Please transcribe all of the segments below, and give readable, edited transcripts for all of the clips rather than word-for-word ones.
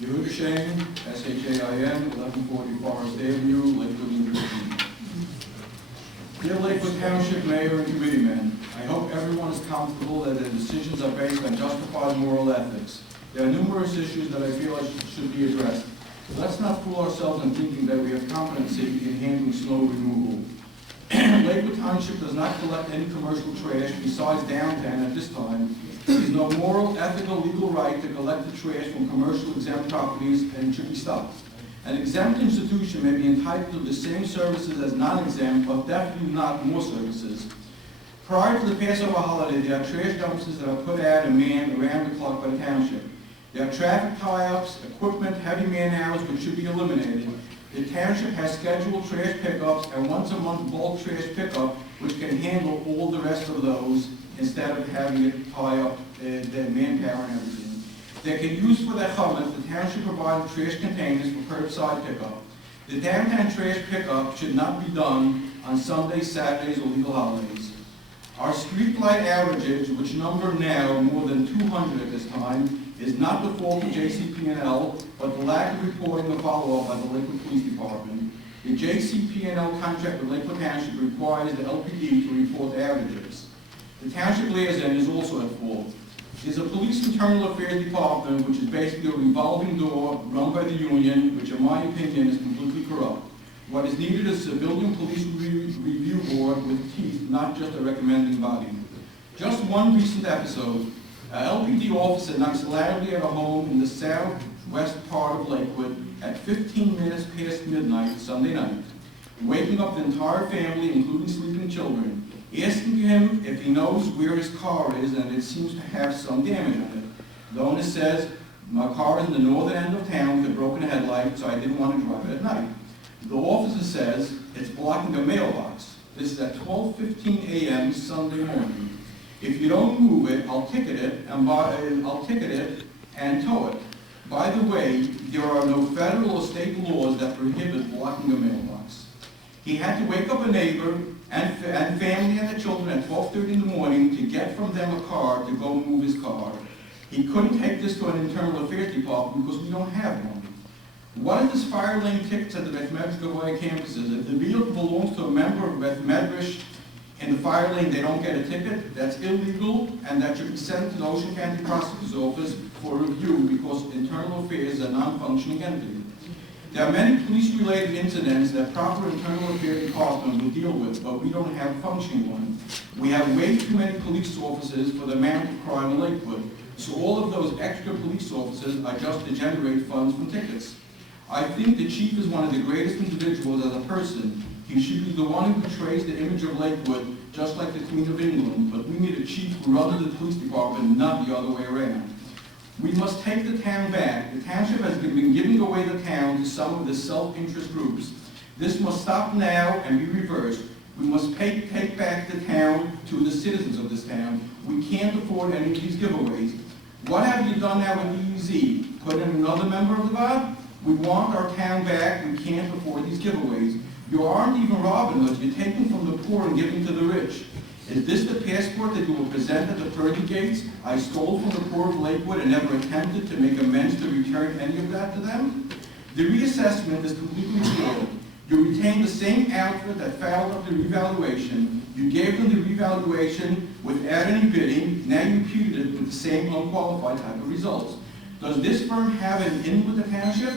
Yudel Shain, S-H-A-I-N, 1140 Forest Avenue, Lakewood, New Jersey. Dear Lakewood Township Mayor and Committeemen, I hope everyone is comfortable that their decisions are based on justified moral ethics. There are numerous issues that I feel should be addressed. Let's not fool ourselves in thinking that we have competency in handling snow removal. Lakewood Township does not collect any commercial trash besides downtown at this time. There is no moral, ethical, legal right to collect the trash from commercial exempt properties, and it should be stopped. An exempt institution may be entitled to the same services as non-exempt, but definitely not more services. Prior to the Passover holiday, there are trash dumpsters that are put out and manned around the clock by the township. There are traffic tie-ups, equipment, heavy man-hours which should be eliminated. The township has scheduled trash pickups and once a month bulk trash pickup, which can handle all the rest of those instead of having it tie up the manpower and everything. They can use for their chametz, the township provided trash containers for curbside pickup. The downtown trash pickup should not be done on Sundays, Saturdays, or legal holidays. Our street light outages, which number now more than 200 at this time, is not the fault of JCP&L, but the lack of reporting or follow-up by the Lakewood Police Department. The JCP&L contract with Lakewood Township requires the LPD to report outages. The township liaison is also at fault. There's a police internal affairs department, which is basically a revolving door run by the union, which in my opinion is completely corrupt. What is needed is a building police review board with teeth, not just a recommending body. Just one recent episode, an LPD officer knocks loudly at a home in the southwest part of Lakewood at 15 minutes past midnight Sunday night, waking up the entire family, including sleeping children, asking him if he knows where his car is, and it seems to have some damage on it. The owner says, my car is in the northern end of town with a broken headlight, so I didn't want to drive it at night. The officer says it's blocking a mailbox. This is at 12:15 a.m. Sunday morning. If you don't move it, I'll ticket it and tow it. By the way, there are no federal or state laws that prohibit blocking a mailbox. He had to wake up a neighbor and family and the children at 12:30 in the morning to get from them a car to go move his car. He couldn't take this to an internal affairs department because we don't have one. What is this fire lane tickets at the Beth Medrash Gavoya campuses? If the vehicle belongs to a member of Beth Medrash in the fire lane, they don't get a ticket. That's illegal, and that should be sent to the Ocean County Prosecutor's Office for review because internal affairs is a non-functioning entity. There are many police-related incidents that proper internal affairs department will deal with, but we don't have a functioning one. We have way too many police officers for the amount of crime in Lakewood, so all of those extra police officers are just to generate funds from tickets. I think the chief is one of the greatest individuals as a person. He should be the one who portrays the image of Lakewood, just like the Queen of England, but we need a chief who runs the police department, not the other way around. We must take the town back. The township has been giving away the town to some of the self-interest groups. This must stop now and be reversed. We must take back the town to the citizens of this town. We can't afford any of these giveaways. What have you done now with EEZ? Put in another member of the board? We want our town back. We can't afford these giveaways. You aren't even robbing us. You're taking from the poor and giving to the rich. Is this the passport that you will present at the pearly gates? I stole from the poor of Lakewood and never attempted to make amends to return any of that to them? The reassessment is completely flawed. You retained the same outfit that fouled up the revaluation. You gave them the revaluation without any bidding. Now you imputed it with the same unqualified type of results. Does this firm have an in with the township?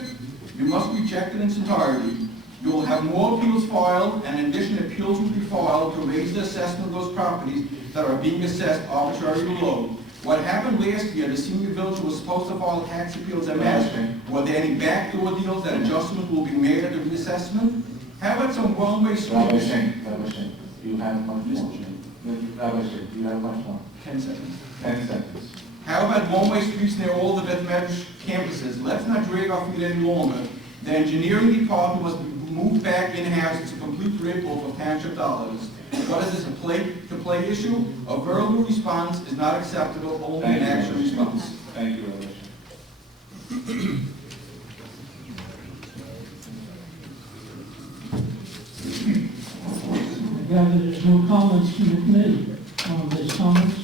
You must reject it in its entirety. You will have more appeals filed, and in addition, appeals will be filed to raise the assessment of those properties that are being assessed arbitrarily low. What happened last year, the senior villager was supposed to file tax appeals at Master. Were there any backdoor deals that adjustment will be made at the reassessment? How about some one-way streets? Rabbi Shain, you have much more. Rabbi Shain, you have much more. 10 seconds. 10 seconds. How about one-way streets near all the Beth Medrash campuses? Let's not drag our feet any longer. The engineering department must be moved back in-house. It's a complete rip-off of township dollars. What is this, a play-to-play issue? A verbal response is not acceptable, only an action response. Thank you, Rabbi Shain. I gather there's no comments from the committee on these comments.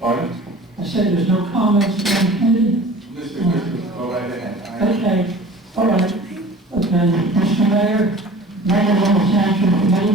Pardon? I said there's no comments from the committee. Mr. Go right ahead. Okay, all right. Okay, Mr. Mayor, Mayor of the Township Committee,